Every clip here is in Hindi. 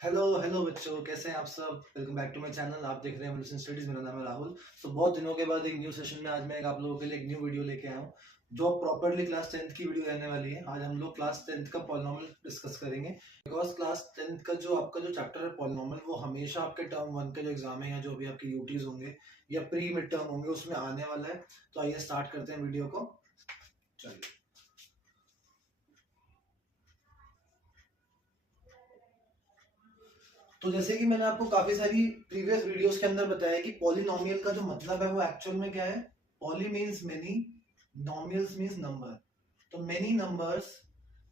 हेलो हेलो बच्चों, कैसे हैं आप सब। Welcome back to my channel. आप देख रहे हैं एवोल्यूशन स्टडीज। मेरा नाम है राहुल। तो बहुत दिनों के बाद एक न्यू सेशन में आज मैं आप लोगों के लिए एक न्यू वीडियो लेके आया हूँ, जो प्रॉपरली क्लास 10th की वीडियो रहने वाली है। आज हम लोग क्लास 10th का पॉलिनोमियल डिस्कस करेंगे, बिकॉज क्लास 10th का जो आपका जो चैप्टर है पॉलिनोमियल, वो हमेशा आपके टर्म 1 के जो एग्जाम है या जो भी आपके यूटीज होंगे या प्री मिड टर्म होंगे उसमें आने वाला है। तो आइए स्टार्ट करते हैं वीडियो को। चलिए, तो जैसे कि मैंने आपको काफी सारी प्रीवियस वीडियोस के अंदर बताया कि पॉलिनोमियल का जो मतलब है वो एक्चुअल में क्या है। Poly means many, nomials means number. तो मेनी नंबर्स,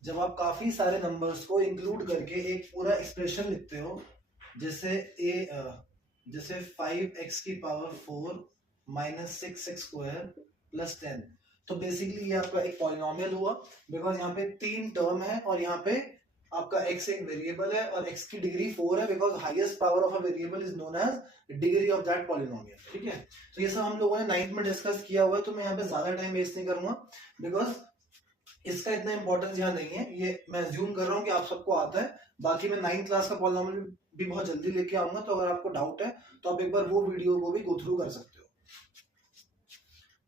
जब आप काफी सारे नंबर्स को इंक्लूड करके एक पूरा एक्सप्रेशन लिखते हो, जैसे जैसे 5x की power 4 minus 6x square plus 10। तो बेसिकली ये आपका एक पॉलिनोमियल हुआ, बिकॉज यहाँ पे 3 टर्म है और यहाँ पे आपका x एक वेरिएबल है और x की डिग्री 4 है, because highest power of a variable is known as degree of that polynomial. ठीक है, तो ये सब हम लोगों ने 9th में डिस्कस किया हुआ है, तो मैं यहाँ पे ज्यादा टाइम वेस्ट नहीं करूंगा, बिकॉज इसका इतना इंपॉर्टेंस यहाँ नहीं है। ये मैं अज्यूम कर रहा हूँ कि आप सबको आता है। बाकी मैं 9th क्लास का पॉलिनोमियल भी बहुत जल्दी लेके आऊंगा, तो अगर आपको डाउट है तो आप एक बार वो वीडियो को भी गो थ्रू कर सकते हो।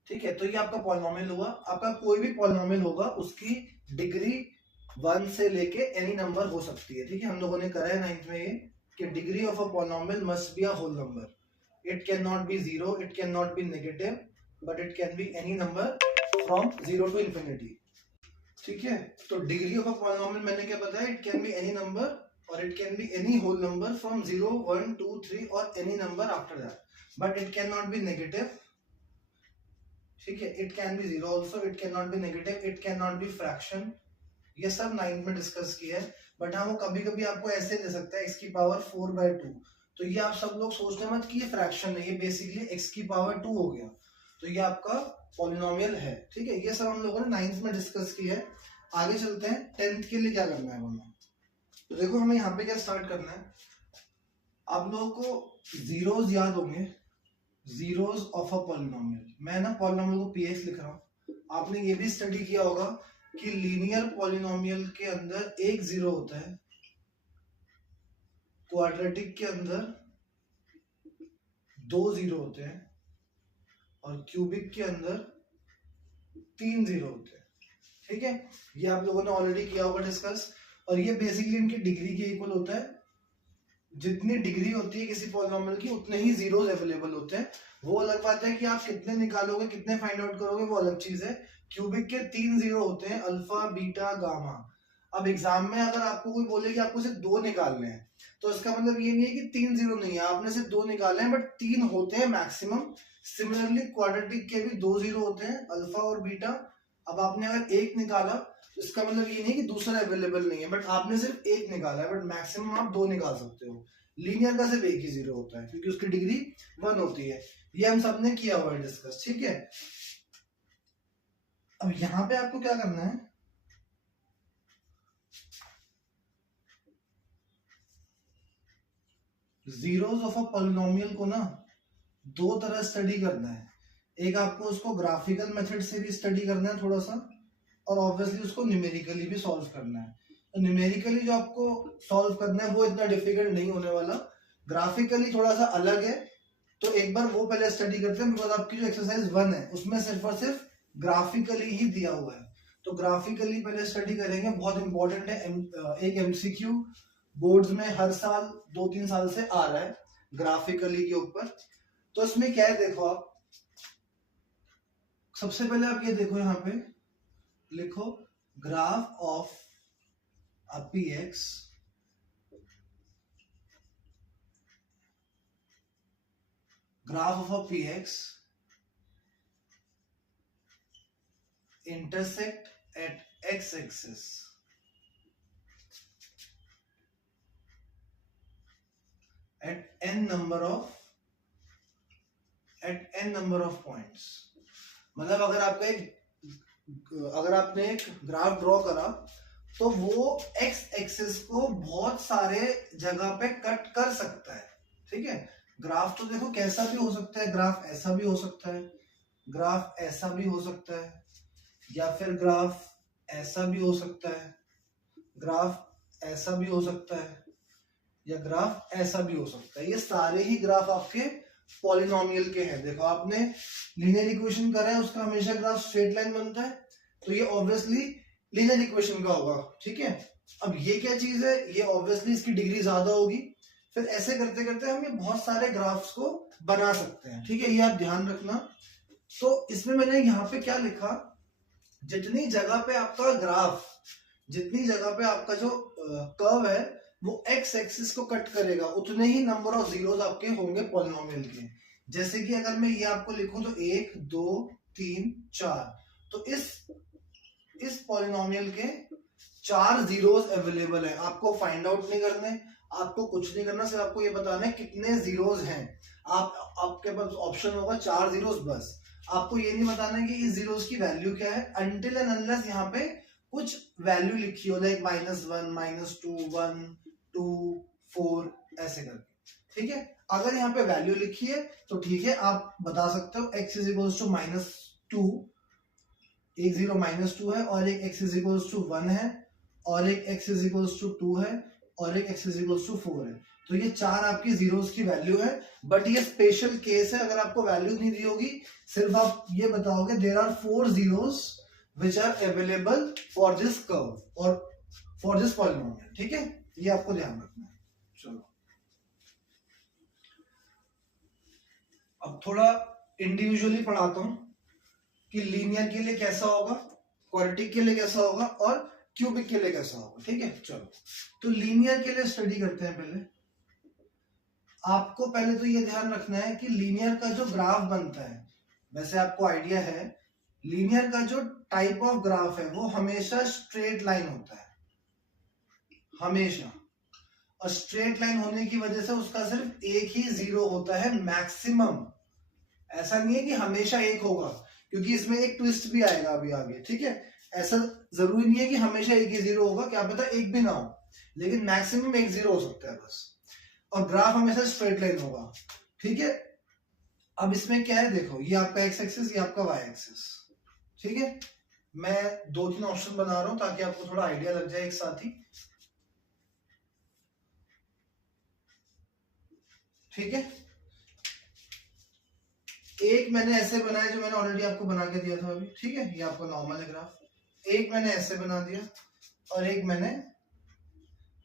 ठीक है, तो ये आपका पॉलिनोमियल हुआ। आपका कोई भी पॉलिनोमियल होगा उसकी डिग्री 1 से लेके एनी नंबर हो सकती है। ठीक है, हम लोगों ने करा है 9th में ये कि degree of a polynomial must be a whole number. It can not be zero, it can not be negative, but it can be any number from 0 to infinity. ठीक है, तो डिग्री ऑफ अ पॉलिनोमियल मैंने क्या बताया, it can be any number और it can be any whole number from 0 1 2 3 और any number after that, but it can not be negative. ठीक है, it can be zero also, it can not be negative, it can not be fraction. ये सब 9th में डिस्कस किया है। बट हाँ, वो कभी कभी आपको ऐसे दे सकता है x की पावर 4/2। तो ये आप सब लोग सोचने मत कि ये फ्रैक्शन है, ये बेसिकली x की पावर 2 हो गया। तो ये आपका पॉलिनोमियल है। ठीक है, ये सब हम लोगों ने 9th में डिस्कस किया है। आगे चलते हैं 10th के लिए क्या करना है हमें। तो देखो, हमें यहाँ पे क्या स्टार्ट करना है। आप लोगों को जीरोस याद होंगे, जीरोस ऑफ अ पॉलिनोमियल। मैं ना पॉलिनोमियल को px लिख रहा हूँ। आपने ये भी स्टडी किया होगा कि लीनियर पॉलिनोमियल के अंदर एक जीरो होता है, क्वाड्रेटिक के अंदर 2 जीरो होते हैं और क्यूबिक के अंदर 3 जीरो होते हैं। ठीक है, ये आप लोगों ने ऑलरेडी किया होगा डिस्कस। और ये बेसिकली इनकी डिग्री के इक्वल होता है। जितनी डिग्री होती है किसी पॉलिनोमियल की, उतने ही जीरोस अवेलेबल होते हैं। वो अलग बात है कि आप कितने निकालोगे, कितने फाइंड आउट करोगे, वो अलग चीज है। क्यूबिक के 3 जीरो होते हैं, अल्फा बीटा गामा। अब एग्जाम में अगर आपको कोई बोले कि आपको सिर्फ 2 निकालने हैं, तो इसका मतलब ये नहीं है कि 3 जीरो नहीं है, आपने सिर्फ 2 निकाले हैं, बट 3 होते हैं मैक्सिमम। सिमिलरली क्वाड्रेटिक के भी 2 जीरो होते हैं, अल्फा और बीटा। अब आपने अगर एक निकाला, तो इसका मतलब ये नहीं कि दूसरा अवेलेबल नहीं है, बट आपने सिर्फ एक निकाला है, बट मैक्सिमम आप 2 निकाल सकते हो। लीनियर का सिर्फ एक ही जीरो होता है, क्योंकि उसकी डिग्री 1 होती है। ये हम सबने किया हुआ है डिस्कस। ठीक है, अब यहां पे आपको क्या करना है, जीरोस ऑफ अ पॉलिनोमियल को ना 2 तरह स्टडी करना है। एक आपको उसको ग्राफिकल मेथड से भी स्टडी करना है थोड़ा सा, और ऑब्वियसली उसको न्यूमेरिकली भी सॉल्व करना है। तो न्यूमेरिकली जो आपको सॉल्व करना है वो इतना डिफिकल्ट नहीं होने वाला, ग्राफिकली थोड़ा सा अलग है। तो एक बार वो पहले स्टडी करते हैं, बिकॉज आपकी जो एक्सरसाइज 1 है उसमें सिर्फ और सिर्फ ग्राफिकली ही दिया हुआ है। तो ग्राफिकली पहले स्टडी करेंगे, बहुत इंपॉर्टेंट है। एक एमसीक्यू बोर्ड्स में हर साल 2-3 साल से आ रहा है ग्राफिकली के ऊपर। तो इसमें क्या है, देखो आप सबसे पहले आप ये देखो, यहाँ पे लिखो graph of px graph of px intersect at x-axis at n number of points। मतलब अगर आपने एक ग्राफ ड्रॉ करा, तो वो x एक्सिस को बहुत सारे जगह पे कट कर सकता है। ठीक है, ग्राफ तो देखो कैसा भी हो सकता है, ग्राफ ऐसा भी हो सकता है, ग्राफ ऐसा भी हो सकता है, या फिर ग्राफ ऐसा भी हो सकता है, ग्राफ ऐसा भी हो सकता है, या ग्राफ ऐसा भी हो सकता है। ये सारे ही ग्राफ आपके पॉलिनोमियल के हैं। देखो आपने लीनियर इक्वेशन करा है, उसका हमेशा ग्राफ स्ट्रेट लाइन बनता है, तो ये ऑब्वियसली लीनियर इक्वेशन का होगा, ठीक है। अब ये क्या चीज है, ये ऑब्वियसली इसकी डिग्री ज्यादा होगी। फिर ऐसे करते करते हम ये बहुत सारे ग्राफ्स को बना सकते हैं, ठीक है, ये आप ध्यान रखना। तो इसमें मैंने यहाँ पे क्या लिखा, जितनी जगह पे आपका ग्राफ, जितनी जगह पे आपका जो कर्व है वो एक्स एक्सिस को कट करेगा, उतने ही नंबर ऑफ जीरोस आपके होंगे पॉलिनोमियल के। जैसे कि अगर मैं ये आपको लिखूं तो 1 2 3 4, तो इस पॉलिनोमियल के 4 जीरोस अवेलेबल है। आपको फाइंड आउट नहीं करने, आपको कुछ नहीं करना, सिर्फ आपको ये बताना है कितने जीरोस हैं। आपके पास ऑप्शन होगा 4 जीरोस, बस आपको ये नहीं बताना है कि इस जीरोस की वैल्यू क्या है, अनटिल एंड अनलेस यहाँ पे कुछ वैल्यू लिखी हो, लाइक -1 -2 1 2 4 ऐसे करके, ठीक है। अगर यहाँ पे वैल्यू लिखी है तो ठीक है, आप बता सकते हो x इज इक्वल्स टू -2, एक 0 -2 है, और एक x इज इक्वल्स टू 1 है, और एक x इज इक्वल्स टू 2 है, और एक x इज इक्वल्स टू 4 है। तो ये 4 आपकी जीरोस की वैल्यू है। बट ये स्पेशल केस है, अगर आपको वैल्यू नहीं दी होगी, सिर्फ आप ये बताओगे there are 4 zeros which are available for this curve or for this polynomial, ठीक है, ये आपको ध्यान रखना है। चलो अब थोड़ा इंडिविजुअली पढ़ाता हूं कि लीनियर के लिए कैसा होगा, क्वाड्रेटिक के लिए कैसा होगा, और क्यूबिक के लिए कैसा होगा, ठीक है। चलो तो लीनियर के लिए स्टडी करते हैं। पहले आपको पहले तो ये ध्यान रखना है कि लीनियर का जो ग्राफ बनता है, वैसे आपको आइडिया है लीनियर का जो टाइप ऑफ ग्राफ है वो हमेशा स्ट्रेट लाइन होता है, हमेशा। और स्ट्रेट लाइन होने की वजह से उसका सिर्फ एक ही जीरो होता है मैक्सिमम। ऐसा नहीं है कि हमेशा एक होगा, क्योंकि इसमें एक ट्विस्ट भी आएगा अभी आगे, ठीक है। ऐसा जरूरी नहीं है कि हमेशा एक ही जीरो होगा, क्या पता एक भी ना हो, लेकिन मैक्सिमम एक जीरो हो सकता है बस। और ग्राफ हमेशा स्ट्रेट लाइन होगा, ठीक है। अब इसमें क्या है, देखो ये आपका एक्स एक्सिस, ये आपका वाई एक्सिस, ठीक है। मैं 2-3 ऑप्शन बना रहा हूं ताकि आपको थोड़ा आइडिया लग जाए एक साथ ही, ठीक है। एक मैंने ऐसे बनाया जो मैंने ऑलरेडी आपको बना के दिया था अभी, ठीक है, ये आपका नॉर्मल है ग्राफ। एक मैंने ऐसे बना दिया और एक मैंने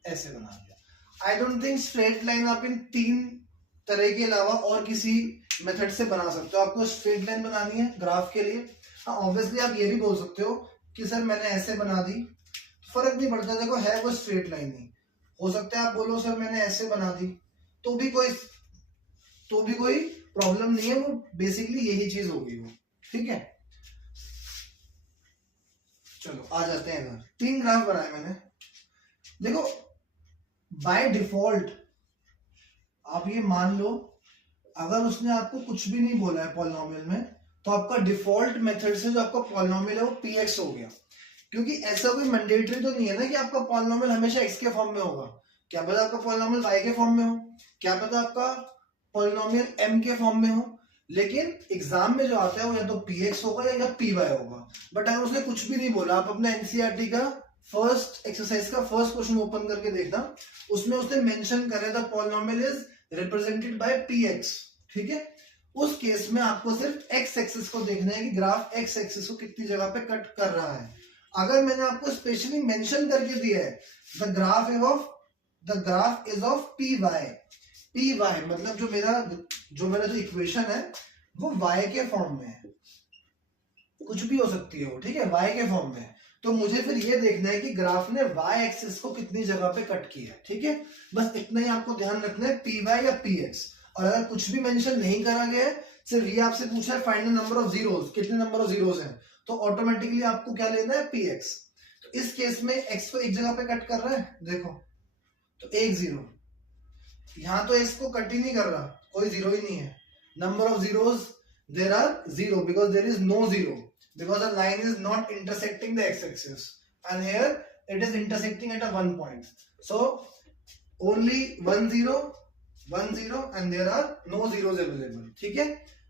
ऐसे बना दिया। I don't think straight line आप इन 3 तरह के अलावा और किसी मेथड से बना सकते हो। आपको स्ट्रेट लाइन बनानी है ग्राफ के लिए, हाँ ऑब्वियसली आप ये भी बोल सकते हो कि सर मैंने ऐसे बना दी, फर्क नहीं पड़ता, देखो है वो स्ट्रेट लाइन ही। हो सकता है आप बोलो सर मैंने ऐसे बना दी, तो भी कोई प्रॉब्लम नहीं है, वो बेसिकली यही चीज होगी वो, ठीक है। चलो आ जाते हैं इधर। 3 ग्राफ बनाए मैंने। देखो बाय डिफॉल्ट आप ये मान लो, अगर उसने आपको कुछ भी नहीं बोला है पॉलिनोमियल में, तो आपका डिफॉल्ट मेथड से जो आपका पॉलिनोमियल है वो px हो गया। क्योंकि ऐसा कोई मैंडेटरी तो नहीं है ना कि आपका पॉलिनोमियल हमेशा x के फॉर्म में होगा। क्या पता आपका पॉलिनोमियल y के फॉर्म में हो, क्या पता आपका पॉलिनोमियल m के फॉर्म में हो, लेकिन एग्जाम में जो आता है वो या तो px होगा या py होगा। बट अगर उसने कुछ भी नहीं बोला, आप अपना एनसीईआरटी का फर्स्ट एक्सरसाइज का फर्स्ट क्वेश्चन ओपन करके देखना, उसमें उसने मेंशन करे the polynomial is represented by px, ठीक है। उस केस में आपको सिर्फ x एक्सिस को देखना है कि ग्राफ x एक्सिस को कितनी जगह पे कट कर रहा है। अगर मैंने आपको स्पेशली मेंशन करके दिया है the graph is of py, मतलब जो मेरा जो इक्वेशन है वो y के फॉर्म में है, कुछ भी हो सकती है वो, ठीक है, y के फॉर्म में है। तो मुझे फिर ये देखना है कि ग्राफ ने y एक्सिस को कितनी जगह पे कट किया है, ठीक है। बस इतना ही आपको ध्यान रखना है, py या px। और अगर कुछ भी मेंशन नहीं करा गया है, सिर्फ ये आपसे पूछा है find the number of zeros, कितने नंबर ऑफ जीरोस हैं, तो ऑटोमेटिकली आपको क्या लेना है, px। तो इस केस में x को एक जगह पे कट कर रहा है, देखो तो 1 0, यहां तो x को कट ही नहीं कर रहा, कोई जीरो ही नहीं है। Number of zeros there are 0 because there is no zero, because the line is not intersecting the x-axis and here it is intersecting at a 1 point, so only 1 0 and there are no zeros available, ठीक है।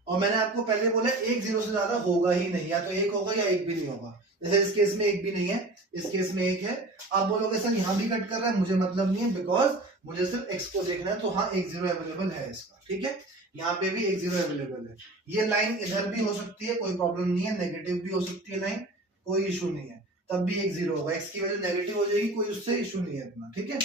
और मैंने आपको पहले बोला एक जीरो से ज्यादा होगा ही नहीं, या तो एक होगा या एक भी नहीं होगा। जैसे इस केस में एक भी नहीं है, इस केस में एक है। आप बोलोगे सर यहाँ भी कट कर रहा है, मुझे मतलब नहीं है, बिकॉज मुझे सिर्फ x को देखना है, तो हाँ एक जीरो अवेलेबल है इसका, ठीक है। यहाँ पे भी एक जीरो अवेलेबल है। ये लाइन इधर भी हो सकती है, कोई प्रॉब्लम नहीं है, नेगेटिव भी हो सकती है लाइन, कोई इशू नहीं है, तब भी एक जीरो होगा, x की वैल्यू नेगेटिव हो जाएगी, कोई उससे इशू नहीं है इतना, ठीक है।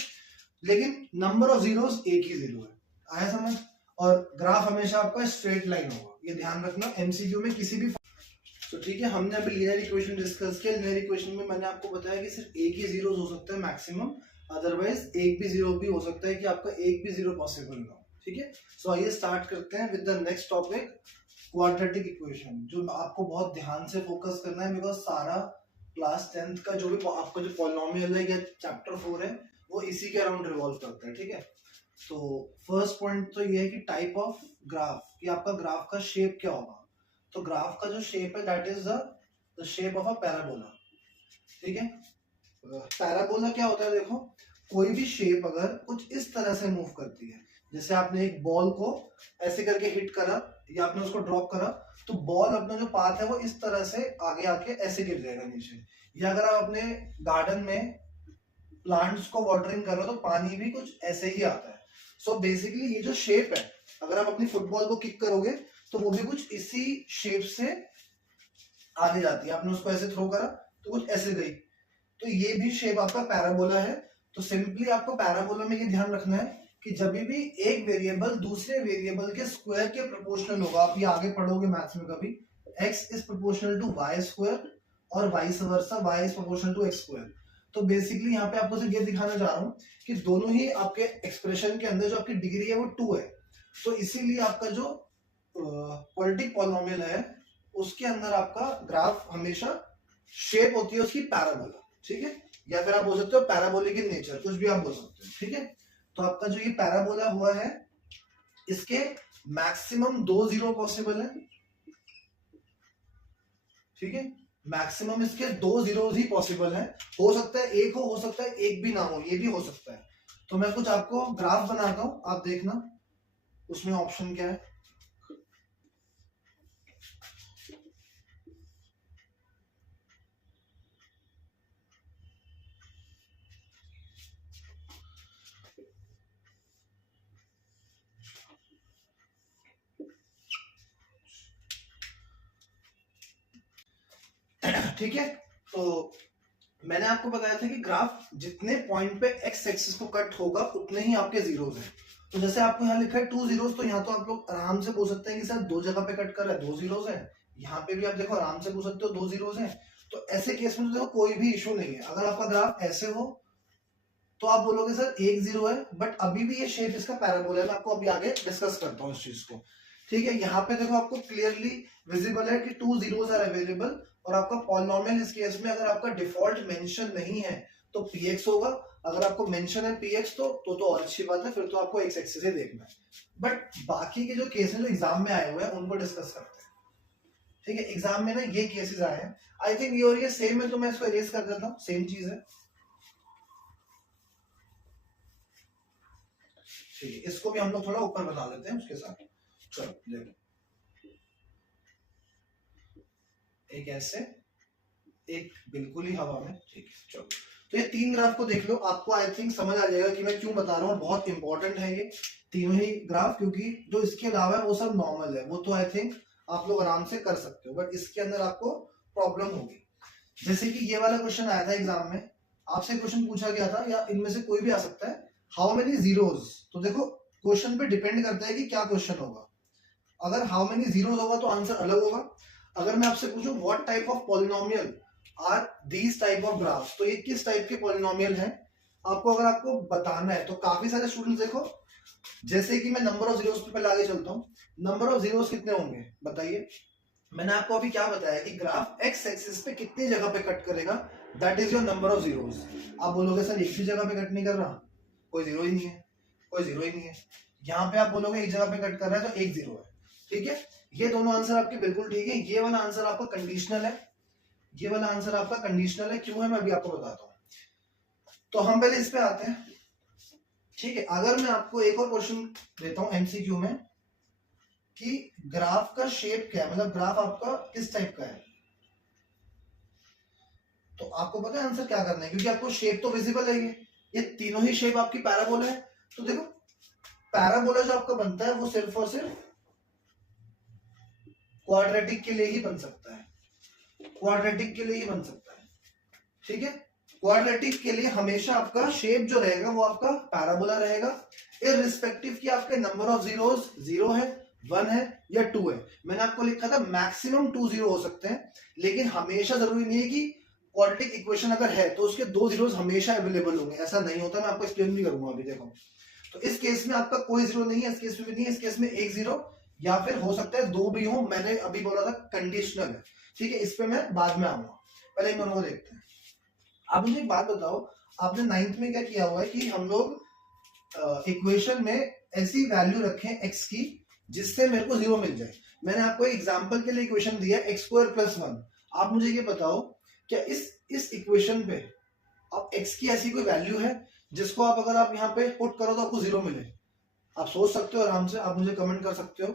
लेकिन नंबर ऑफ जीरोस एक ही जीरो है, आया समझ। और ग्राफ हमेशा आपका स्ट्रेट लाइन होगा, ये ध्यान रखना एमसीक्यू में किसी भी। तो ठीक है, हमने अभी लीनियर इक्वेशन डिस्कस किया। लीनियर इक्वेशन में मैंने आपको बताया कि सिर्फ एक ही जीरो हो सकता है मैक्सिमम, अदरवाइज एक भी जीरो भी हो सकता है कि आपका एक भी जीरो पॉसिबल ना हो, ठीक है। सो आइए स्टार्ट करते हैं with the next topic, quadratic equation, जो आपको बहुत ध्यान से फोकस करना है, बिकॉज सारा क्लास 10th का जो भी आपका जो पॉलिनोमियल है या चैप्टर 4 है वो इसी के अराउंड रिवॉल्व करता है, ठीक है। तो फर्स्ट पॉइंट तो ये है कि टाइप ऑफ ग्राफ, कि आपका ग्राफ का शेप क्या होगा। तो ग्राफ का जो शेप है that is the shape of a parabola, ठीक है। पैराबोला क्या होता है, देखो कोई भी शेप अगर कुछ इस तरह से मूव करती है, जैसे आपने एक बॉल को ऐसे करके हिट करा या आपने उसको ड्रॉप करा, तो बॉल अपना जो पाथ है वो इस तरह से आगे आके ऐसे गिर जाएगा नीचे। या अगर आप अपने गार्डन में प्लांट्स को वाटरिंग कर रहे हो तो पानी भी कुछ ऐसे ही आता है। सो बेसिकली ये जो शेप है, अगर आप अपनी फुटबॉल को किक करोगे तो वो भी कुछ इसी शेप से आगे जाती है। आपने उसको ऐसे थ्रो करा तो कुछ ऐसे गई, तो ये भी शेप आपका पैराबोला है। तो सिंपली आपको पैराबोला में ये ध्यान रखना है कि जब भी एक वेरिएबल दूसरे वेरिएबल के स्क्वायर के प्रोपोर्शनल होगा, आप ये आगे पढ़ोगे मैथ्स में कभी, x is proportional to y square और vice versa y is proportional to x square. तो बेसिकली यहाँ पे आपको सिर्फ ये दिखाना चाह रहा हूँ कि दोनों ही आपके एक्सप्रेशन के अंदर जो आपकी डिग्री है वो 2 है। तो इसीलिए आपका जो क्वाड्रेटिक पॉलिनोमियल है उसके अंदर आपका ग्राफ हमेशा शेप होती है उसकी पैराबोला, ठीक है। या फिर आप बोल सकते हो पैराबोलिक इन नेचर, कुछ भी आप बोल सकते हो, ठीक है। तो आपका जो ये पैराबोला हुआ है इसके मैक्सिमम 2 जीरो पॉसिबल है, ठीक है। मैक्सिमम इसके 2 जीरोस ही पॉसिबल है। हो सकता है एक हो सकता है एक भी ना हो, ये भी हो सकता है। तो मैं कुछ आपको ग्राफ बनाता हूं, आप देखना उसमें ऑप्शन क्या है। ठीक है, तो मैंने आपको बताया था कि ग्राफ जितने पॉइंट पे एक्स एक्सिस को कट होगा उतने ही आपके जीरोस हैं। तो जैसे आपको यहाँ लिखा है 2 जीरोस, तो यहाँ तो आप लोग आराम से बोल सकते हैं कि सर 2 जगह पे कट कर रहा है, 2 जीरोस हैं। यहाँ पे भी आप देखो आराम से बोल सकते हो 2 जीरोस हैं। तो ऐसे केस में तो देखो कोई भी इशू नहीं है। अगर आपका ग्राफ ऐसे हो तो आप बोलोगे सर 1 जीरो है, बट अभी भी ये शेप इसका पैराबोला है। मैं आपको अभी आगे डिस्कस करता हूँ इस चीज को, ठीक है। यहाँ पे देखो आपको क्लियरली विजिबल है कि 2 जीरोस आर अवेलेबल, और आपका पॉलिनोमियल इस केस में अगर आपका डिफॉल्ट मेंशन नहीं है तो px होगा। अगर आपको मेंशन है px तो और अच्छी बात है, फिर तो आपको x एक्सिस से देखना है। बट बाकी के जो केसेस जो एग्जाम में आए हुए हैं उनको डिस्कस करते हैं, ठीक है। एग्जाम में ना ये केसेस आए हैं, आई थिंक ये और ये सेम है, तो मैं इसको इरेज कर देता हूँ, सेम चीज है, ठीक है। इसको भी हम लोग थोड़ा ऊपर बता देते हैं उसके साथ। चलो देखो, एक ऐसे, एक बिल्कुल ही हवा में, ठीक है। चलो, तो ये 3 ग्राफ को देख लो, आपको आई थिंक समझ आ जाएगा कि मैं क्यों बता रहा हूँ। बहुत इंपॉर्टेंट है ये तीनों ही ग्राफ, क्योंकि जो इसके अलावा है वो सब नॉर्मल है, वो तो आई थिंक आप लोग आराम से कर सकते हो, बट इसके अंदर आपको प्रॉब्लम होगी। जैसे कि ये वाला क्वेश्चन आया था एग्जाम में, आपसे क्वेश्चन पूछा गया था, या इनमें से कोई भी आ सकता है, हाउ मेनी जीरोस। तो देखो क्वेश्चन पे डिपेंड करता है कि क्या क्वेश्चन होगा। अगर हाउ मेनी जीरोस होगा तो आंसर अलग होगा। अगर मैं आपसे पूछूं what type of polynomial are these type of graphs, तो ये किस टाइप के पॉलिनोमियल हैं, आपको अगर आपको बताना है तो काफी सारे स्टूडेंट्स देखो, जैसे कि मैं नंबर ऑफ जीरोस पे पहले आगे चलता हूँ। नंबर ऑफ जीरोस कितने होंगे बताइए। मैंने आपको अभी क्या बताया कि ग्राफ एक्स एक्सिस पे कितनी जगह पे कट करेगा, that is your number of zeros. आप बोलोगे सर एक भी जगह पे कट नहीं कर रहा, कोई जीरो ही नहीं है, कोई जीरो ही नहीं है। यहाँ पे आप बोलोगे एक जगह पे कट कर रहा है तो एक जीरो है, ठीक है। ये दोनों आंसर आपके बिल्कुल ठीक है। ये वाला आंसर आपका कंडीशनल है, ये वाला आंसर आपका कंडीशनल है। क्यों है मैं अभी आपको बताता हूँ। तो हम पहले इस पे आते हैं, ठीक है। अगर मैं आपको एक और क्वेश्चन देता हूँ एमसीक्यू में कि ग्राफ का शेप क्या है, मतलब ग्राफ आपका किस टाइप का है, तो आपको पता है आंसर क्या करना है, क्योंकि आपको शेप तो विजिबल है। ये तीनों ही शेप आपकी पैराबोला है। तो देखो पैराबोला जो आपका बनता है वो सिर्फ और सिर्फ क्वाड्रेटिक के लिए ही बन सकता है, क्वाड्रेटिक के लिए ही बन सकता है, ठीक है। क्वाड्रेटिक के लिए हमेशा आपका शेप जो रहेगा वो आपका पैराबोला रहेगा, इररिस्पेक्टिव कि आपके नंबर ऑफ जीरोस 0 है, 1 है या 2 है। मैंने आपको लिखा था मैक्सिमम 2 जीरो हो सकते हैं, लेकिन हमेशा जरूरी नहीं है कि क्वाड्रेटिक इक्वेशन अगर है तो उसके 2 जीरोस हमेशा अवेलेबल होंगे, ऐसा नहीं होता। मैं आपको एक्सप्लेन भी करूंगा अभी। देखो तो इस केस में आपका कोई जीरो नहीं है, इस केस में भी नहीं है, इस केस में एक जीरो या फिर हो सकता है 2 भी हो। मैंने अभी बोला था कंडीशनल है, ठीक है, इस पे मैं बाद में आऊंगा, पहले इन दोनों को देखते हैं। आप मुझे एक बात बताओ, आपने 9th में क्या किया हुआ है कि हम लोग इक्वेशन में ऐसी वैल्यू रखें x की जिससे मेरे को 0 मिल जाए। मैंने आपको एक एग्जांपल के लिए इक्वेशन दिया है x² + 1। आप मुझे ये बताओ क्या इस इक्वेशन पे आप x की ऐसी कोई वैल्यू है जिसको आप अगर आप यहाँ पे पुट करो तो आपको 0 मिले? आप सोच सकते हो आराम से, आप मुझे कमेंट कर सकते हो।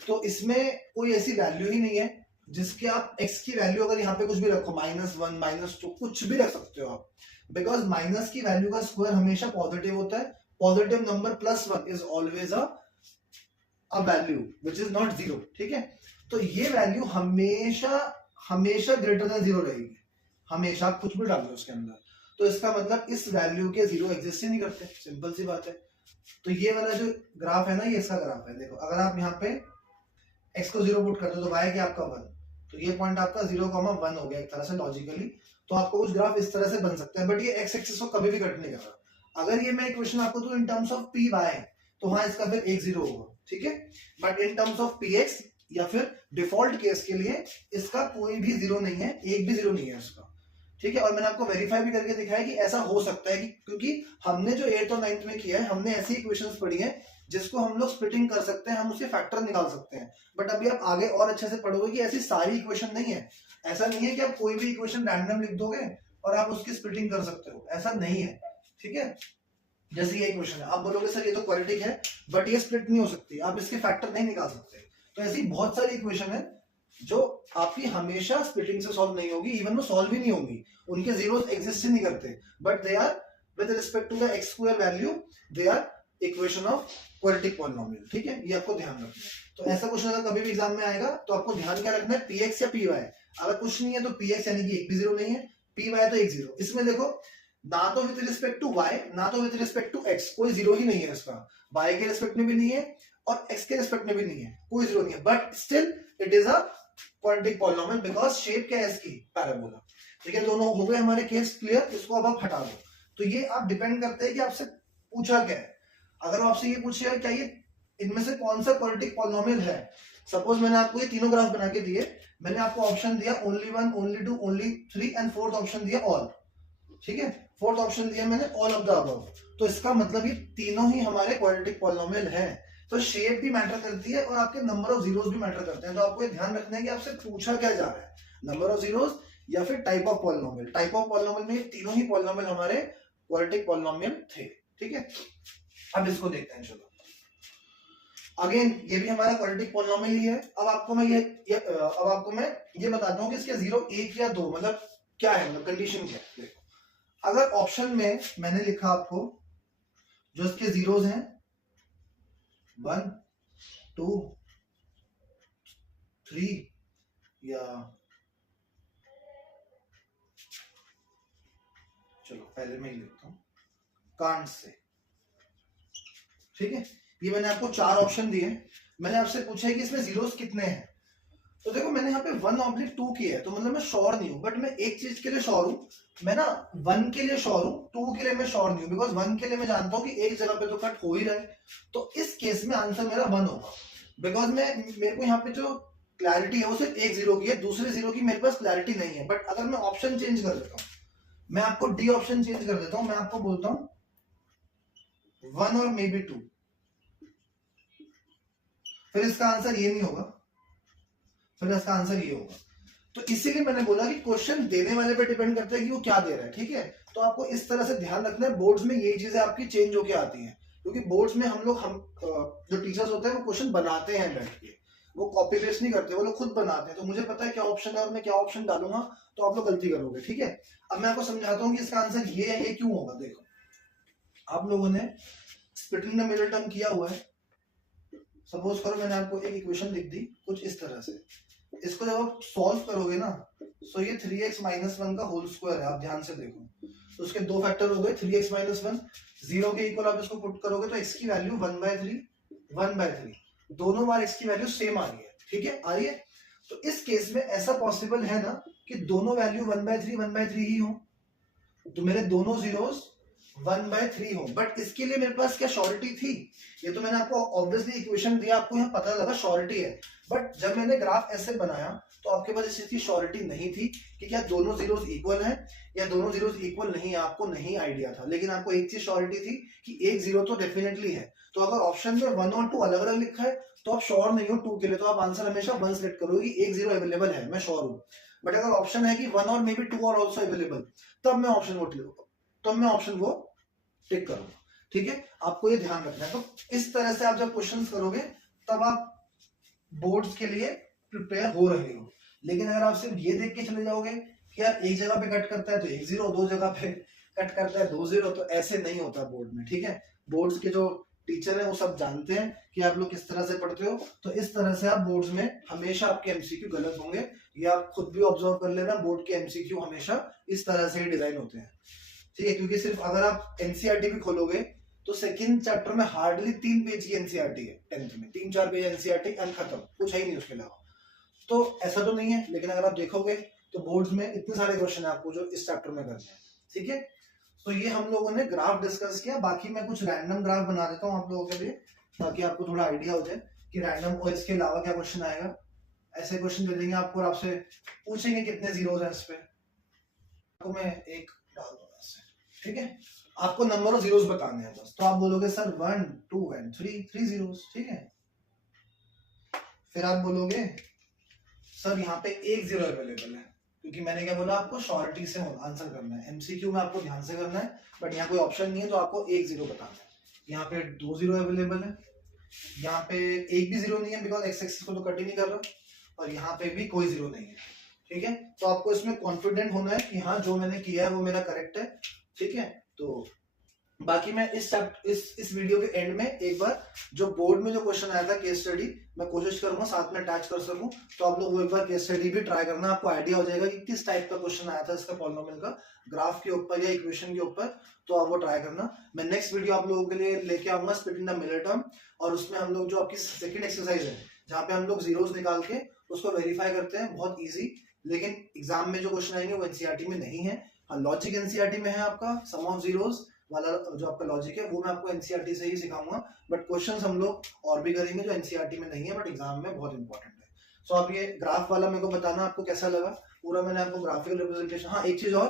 तो इसमें कोई ऐसी वैल्यू ही नहीं है जिसके आप x की वैल्यू अगर यहाँ पे कुछ भी रखो, -1 -2 कुछ भी रख सकते हो आप, बिकॉज माइनस की वैल्यू का स्क्वायर हमेशा पॉजिटिव होता है। Positive number +1 is always a value which is not 0, ठीक है। तो ये वैल्यू हमेशा हमेशा ग्रेटर देन 0 रहेगी, हमेशा। आप कुछ भी डाल दो उसके अंदर, तो इसका मतलब इस वैल्यू के 0 एग्जिस्ट ही नहीं करते, सिंपल सी बात है। तो ये वाला जो ग्राफ है ना, ये इसका ग्राफ है। देखो अगर आप यहाँ पे x को 0 पुट करते हो तो y क्या आपका 1, तो ये पॉइंट आपका 0,1 हो गया एक तरह से लॉजिकली। तो आपको कुछ ग्राफ इस तरह से बन सकता है, बट ये x एक्सिस को कभी भी कट नहीं कर रहा। अगर ये मैं इक्वेशन आपको दूं इन टर्म्स ऑफ py तो हाँ इसका फिर 1 0 होगा, ठीक है। But in terms of px या फिर डिफॉल्ट केस के लिए इसका कोई भी 0 नहीं है, एक भी 0 नहीं है इसका, ठीक है। और मैंने आपको वेरीफाई भी करके दिखाया कि ऐसा हो सकता है कि क्योंकि हमने जो 8th और 9th में किया है, हमने ऐसी इक्वेशंस पढ़ी है जिसको हम लोग स्प्लिटिंग कर सकते हैं, हम उसके फैक्टर निकाल सकते हैं। बट अभी आप आगे और अच्छे से पढ़ोगे कि ऐसी सारी इक्वेशन नहीं है। ऐसा नहीं है कि आप कोई भी इक्वेशन रैंडम लिख दोगे और आप उसकी स्प्लिटिंग कर सकते हो, ऐसा नहीं है, ठीक है। जैसे ये इक्वेशन है, आप बोलोगे सर ये तो क्वाड्रेटिक है बट ये स्प्लिट नहीं हो सकती, आप इसके फैक्टर नहीं निकाल सकते। तो ऐसी बहुत सारी इक्वेशन है जो आपकी हमेशा स्प्लिटिंग से सॉल्व नहीं होगी, इवन वो सॉल्व ही नहीं होंगी, उनके जीरोस एग्जिस्ट ही नहीं करते, but they are with respect to the x² value they are equation of quadratic polynomial, ठीक है। ये आपको ध्यान रखना है। तो ऐसा क्वेश्चन अगर कभी भी एग्जाम में आएगा तो आपको ध्यान क्या रखना है, px या py। अगर कुछ नहीं है तो px यानी कि एक भी 0 नहीं है, py तो एक 0। इसमें देखो ना तो विद रिस्पेक्ट टू y ना तो विद रिस्पेक्ट टू x, कोई 0 ही नहीं है इसका, y के रिस्पेक्ट में भी नहीं है और x के रिस्पेक्ट में भी नहीं है, कोई 0 नहीं है, but still it is a quadratic polynomial because shape क्या है इसकी, पैराबोला, ठीक है। दोनों हो गए हमारे केस क्लियर, इसको अब आप हटा दो। तो ये आप डिपेंड करते हैं कि आपसे पूछा क्या है। अगर आपसे ये पूछेगा क्या ये इनमें से कौन सा क्वाड्रेटिक पॉलिनोमियल है, सपोज मैंने आपको ये तीनों ग्राफ बना के दिए, मैंने आपको ऑप्शन दिया only 1, only 2, only 3 and fourth option दिया ऑल, ठीक है। फोर्थ ऑप्शन दिया मैंने ऑल ऑफ द अबव, तो इसका मतलब ये तीनों ही हमारे क्वाड्रेटिक पॉलिनोमियल है। तो शेप भी मैटर करती है और आपके नंबर ऑफ जीरोस भी मैटर करते हैं। तो आपको ये ध्यान रखना है कि आपसे पूछा क्या जा रहा है, नंबर ऑफ जीरोस या फिर type of polynomial. Type of polynomial में तीनों ही पॉलिनोमियल हमारे क्वाड्रेटिक पॉलिनोमियल थे, ठीक है। अब इसको देखते हैं, चलो। अगेन ये भी हमारा क्वाड्रेटिक पॉलिनोमियल ही है। अब आपको मैं ये बताता हूँ कि इसके 0 1 या 2 मतलब क्या है, मतलब कंडीशन क्या है। देखो अगर ऑप्शन में मैंने लिखा आपको जो इसके जीरोस हैं 1 2 3 या चलो पहले मैं ही लिखता हूं कांट से, ठीक है। ये मैंने आपको 4 ऑप्शन दिए, मैंने आपसे पूछा है कि इसमें जीरोस कितने हैं। तो देखो मैंने यहाँ पे 1/2 किया है, तो मतलब मैं श्योर नहीं हूँ, बट मैं एक चीज के लिए श्योर हूँ, मैं ना 1 के लिए श्योर हूँ, 2 के लिए मैं श्योर नहीं हूँ, बिकॉज 1 के लिए मैं जानता हूँ कि एक जगह पे तो कट हो ही रहा है। तो इस केस में आंसर मेरा 1 होगा, बिकॉज मेरे को यहाँ पे जो क्लैरिटी है वो सिर्फ एक 0 की है, दूसरे 0 की मेरे पास क्लैरिटी नहीं है। बट अगर मैं ऑप्शन चेंज कर देता हूँ, मैं आपको डी ऑप्शन चेंज कर देता हूँ, मैं आपको बोलता हूँ 1 और मे बी 2, फिर इसका आंसर ये नहीं होगा, फिर इसका आंसर ये होगा। तो इसीलिए मैंने बोला कि क्वेश्चन देने वाले पे डिपेंड करता है कि वो क्या दे रहा है, ठीक है। तो आपको इस तरह से ध्यान रखना है, बोर्ड्स में यही चीजें आपकी चेंज होके आती हैं, क्योंकि बोर्ड्स में हम जो टीचर्स होते हैं वो क्वेश्चन बनाते हैं बैठ के, वो कॉपी पेस्ट नहीं करते, वो लोग खुद बनाते हैं। तो मुझे पता है क्या ऑप्शन है और मैं क्या ऑप्शन डालूंगा, तो आप लोग गलती करोगे, ठीक है। अब मैं आपको समझाता हूँ कि इसका आंसर ये है, ये क्यों होगा। देखो आप लोगों ने स्प्लिटिंग द मिडिल टर्म किया हुआ है। सपोज करो मैंने आपको एक इक्वेशन लिख दी कुछ इस तरह से, इसको जब आप सॉल्व करोगे ना तो ये 3x माइनस 1 का होल स्क्वायर है, आप ध्यान से देखो। तो उसके दो फैक्टर हो गए, 3x माइनस 1, 0 के इक्वल आप इसको पुट करोगे तो x की वैल्यू 1/3 दोनों बार x की वैल्यू सेम आ रही है, ठीक है, आ रही है। तो इस केस में ऐसा पॉसिबल है ना कि दोनों वैल्यू 1/3 ही हो, तो मेरे दोनों जीरोस 1/3 हो। बट इसके लिए मेरे पास क्या श्योरिटी थी, ये तो मैंने आपको ऑब्वियसली इक्वेशन दिया, आपको यहाँ पता लगा श्योरिटी है। बट जब मैंने ग्राफ ऐसे बनाया तो आपके पास इस चीज की श्योरिटी नहीं थी कि क्या दोनों जीरोस इक्वल हैं या दोनों जीरोस इक्वल नहीं है, आपको नहीं आइडिया था। लेकिन आपको एक चीज श्योरिटी थी कि एक जीरो तो डेफिनेटली है। तो अगर ऑप्शन में 1 और 2 अलग अलग लिखा है तो आप श्योर नहीं हो 2 के लिए, तो आप आंसर हमेशा 1 सिलेक्ट करोगे, एक जीरो अवेलेबल है, मैं श्योर हूँ। बट अगर ऑप्शन है कि 1 और मे बी 2 और ऑल्सो अवेलेबल, तब मैं ऑप्शन वो टिक करूंगा, ठीक है। आपको ये ध्यान रखना है। तो इस तरह से आप जब क्वेश्चंस करोगे तब आप बोर्ड्स के लिए प्रिपेयर हो रहे हो। लेकिन अगर आप सिर्फ ये देख के चले जाओगे कि यार एक जगह पे कट करता है तो 1 0, दो जगह पे कट करता है 2 0, तो ऐसे नहीं होता बोर्ड में, ठीक है। बोर्ड्स के जो टीचर है वो सब जानते हैं कि आप लोग किस तरह से पढ़ते हो, तो इस तरह से आप बोर्ड्स में हमेशा आपके एमसीक्यू गलत होंगे। ये आप खुद भी ऑब्जर्व कर लेना, बोर्ड के एमसीक्यू हमेशा इस तरह से ही डिजाइन होते हैं, ठीक है। क्योंकि सिर्फ अगर आप एनसीईआरटी भी खोलोगे तो सेकंड चैप्टर में हार्डली 3 पेज की एनसीईआरटी है, 10th में 3-4 पेज एनसीईआरटी एंड खत्म, कुछ है ही नहीं उसके अलावा। तो ऐसा तो नहीं है, लेकिन अगर आप देखोगे तो बोर्ड्स में इतने सारे क्वेश्चन है आपको जो इस चैप्टर में करने हैं, ठीक है। तो ये हम लोगों ने ग्राफ डिस्कस किया। बाकी मैं कुछ रैंडम ग्राफ बना देता हूँ आप लोगों के लिए, ताकि आपको थोड़ा आइडिया हो जाए कि रैंडम और इसके अलावा क्या क्वेश्चन आएगा। ऐसे क्वेश्चन दे देंगे आपको और आपसे पूछेंगे कितने जीरोस हैं इस पे, आपको मैं एक डाल दूंगा इससे, ठीक है। आपको नंबर ऑफ जीरोस बताने हैं बस, तो आप बोलोगे सर 1 2 एंड 3 जीरोस, ठीक है। फिर आप बोलोगे सर यहाँ पे एक जीरो अवेलेबल है, क्योंकि मैंने क्या बोला, आपको श्योरिटी से आंसर करना है, एमसीक्यू में आपको ध्यान से करना है। बट यहाँ कोई ऑप्शन नहीं है तो आपको एक जीरो बताना है। यहाँ पे 2 जीरो अवेलेबल है, यहाँ पे एक भी जीरो नहीं है बिकॉज एक्स एक्सिस को तो कट ही नहीं कर रहा, और यहाँ पे भी कोई जीरो नहीं है, ठीक है। तो आपको इसमें कॉन्फिडेंट होना है कि हाँ जो मैंने किया है वो मेरा करेक्ट है, ठीक है। तो बाकी मैं इस वीडियो के एंड में एक बार जो बोर्ड में जो क्वेश्चन आया था केस स्टडी, मैं कोशिश करूंगा साथ में अटैच कर सकूं, तो आप लोग वो एक बार केस स्टडी भी ट्राई करना, आपको आइडिया हो जाएगा कि किस टाइप का क्वेश्चन आया था इसका पॉलिनोमियल का, ग्राफ के ऊपर या इक्वेशन के ऊपर। तो आप वो ट्राई करना। मैं नेक्स्ट वीडियो आप लोगों के लिए लेके आऊंगा स्प्लिटिंग द मिडिल टर्म, और उसमें हम लोग जो आपकी सेकंड एक्सरसाइज है जहाँ पे हम लोग जीरोस निकाल के उसको वेरीफाई करते हैं, बहुत ईजी। लेकिन एग्जाम में जो क्वेश्चन आएंगे वो एनसीईआरटी में नहीं है। हाँ, लॉजिक एनसीईआरटी में है आपका, सम ऑफ जीरोस वाला जो आपका लॉजिक है वो मैं आपको एनसीईआरटी से ही सिखाऊंगा। बट क्वेश्चंस हम लोग और भी करेंगे जो एनसीईआरटी में नहीं है बट एग्जाम में बहुत इंपॉर्टेंट है। सो आप ये ग्राफ वाला मेरे को बताना आपको कैसा लगा, पूरा मैंने आपको ग्राफिकल रिप्रेजेंटेशन। हाँ, एक चीज और,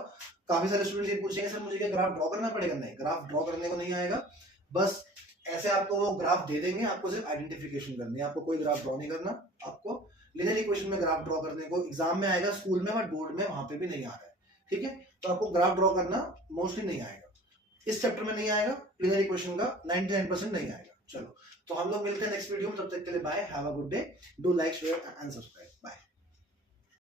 काफी सारे स्टूडेंट ये पूछेंगे सर मुझे क्या ग्राफ ड्रॉ करना पड़ेगा? नहीं, ग्राफ ड्रॉ करने को नहीं आएगा, बस ऐसे आपको वो ग्राफ दे देंगे, आपको सिर्फ आइडेंटिफिकेशन करनी है, आपको कोई ग्राफ ड्रॉ नहीं करना। आपको लिनियर इक्वेशन में ग्राफ ड्रॉ करने को एग्जाम में आएगा, स्कूल में, बट बोर्ड में वहां पे भी नहीं आ रहा है, ठीक है। तो आपको ग्राफ ड्रॉ करना मोस्टली नहीं आएगा, इस चैप्टर में नहीं आएगा, लिनियर इक्वेशन का 99% नहीं आएगा। चलो, तो हम लोग मिलते हैं नेक्स्ट वीडियो में, तब तक के लिए bye, have a good day, do like share and subscribe.